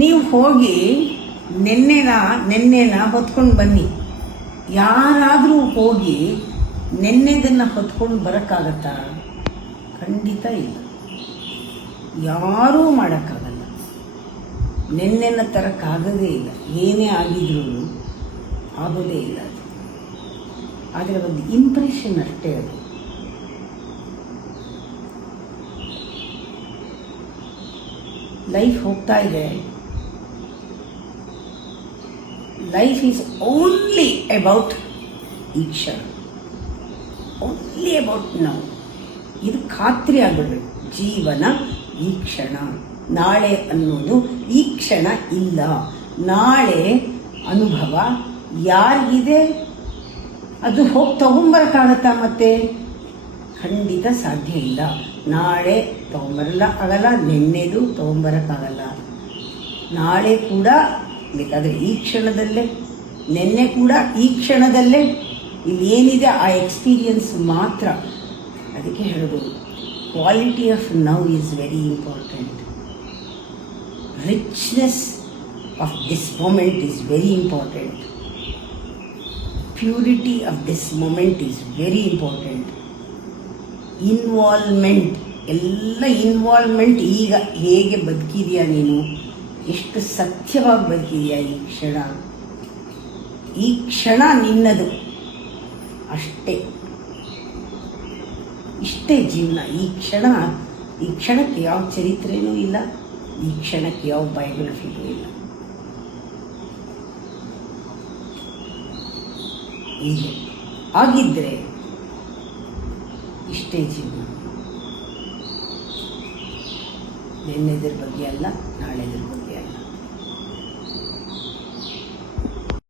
ನೀವು ಹೋಗಿ ನೆನ್ನೆನ ಹೊತ್ಕೊಂಡು ಬನ್ನಿ. ಯಾರಾದರೂ ಹೋಗಿ ನೆನ್ನೆದನ್ನು ಹೊತ್ಕೊಂಡು ಬರೋಕ್ಕಾಗತ್ತಾ? ಖಂಡಿತ ಇಲ್ಲ. ಯಾರೂ ಮಾಡೋಕ್ಕಾಗಲ್ಲ. ನೆನ್ನೆನ ತರೋಕ್ಕಾಗೋದೇ ಇಲ್ಲ. ಏನೇ ಆಗಿದ್ರೂ ಆಗೋದೇ ಇಲ್ಲ. ಅದು ಆದರೆ ಒಂದು ಇಂಪ್ರೆಷನ್ ಅಷ್ಟೇ. ಅದು ಲೈಫ್ ಹೋಗ್ತಾ ಇದೆ. ಲೈಫ್ ಈಸ್ ಓನ್ಲಿ ಅಬೌಟ್ ಈ ಕ್ಷಣ, ಓನ್ಲಿ ಅಬೌಟ್ ನಾವು. ಇದು ಖಾತ್ರಿ ಆಗಬೇಕು. ಜೀವನ ಈ ಕ್ಷಣ, ನಾಳೆ ಅನ್ನೋದು ಈ ಕ್ಷಣ ಇಲ್ಲ. ನಾಳೆ ಅನುಭವ ಯಾರಿಗಿದೆ? ಅದು ಹೋಗಿ ತಗೊಂಬರಕ್ಕಾಗತ್ತಾ? ಮತ್ತೆ ಖಂಡಿತ ಸಾಧ್ಯ ಇಲ್ಲ. ನಾಳೆ ತಗೊಂಬರಲ್ಲ ಆಗಲ್ಲ, ನೆನ್ನೆದು ತಗೊಂಬರಕ್ಕಾಗಲ್ಲ. ನಾಳೆ ಕೂಡ ಬೇಕಾದರೆ ಈ ಕ್ಷಣದಲ್ಲೇ, ನೆನ್ನೆ ಕೂಡ ಈ ಕ್ಷಣದಲ್ಲೇ. ಇಲ್ಲಿ ಏನಿದೆ ಆ ಎಕ್ಸ್ಪೀರಿಯನ್ಸ್ ಮಾತ್ರ. ಅದಕ್ಕೆ ಹೇಳೋದು, quality of now is very important. Richness of this moment is very important. Purity of this moment is very important. Involvement, ಎಲ್ಲ ಇನ್ವಾಲ್ವ್ಮೆಂಟ್. ಈಗ ಹೇಗೆ ಬದುಕಿದೆಯಾ ನೀನು? ಎಷ್ಟು ಸತ್ಯವಾಗಿ ಬದುಕಿದೆಯಾ ಈ ಕ್ಷಣ? ಈ ಕ್ಷಣ ನಿನ್ನದು ಅಷ್ಟೇ. ಇಷ್ಟೇ ಜೀವನ. ಈ ಕ್ಷಣಕ್ಕೆ ಯಾವ ಚರಿತ್ರೆನೂ ಇಲ್ಲ. ಈ ಕ್ಷಣಕ್ಕೆ ಯಾವ ಬಯೋಗ್ರಫಿನೂ ಇಲ್ಲ. ಹೀಗೆ ಆಗಿದ್ದರೆ ಇಷ್ಟೇ ಜೀವನ. ನೆನ್ನೆದರ ಬಗ್ಗೆ ಅಲ್ಲ, ನಾಳೆದರ ಬಗ್ಗೆ.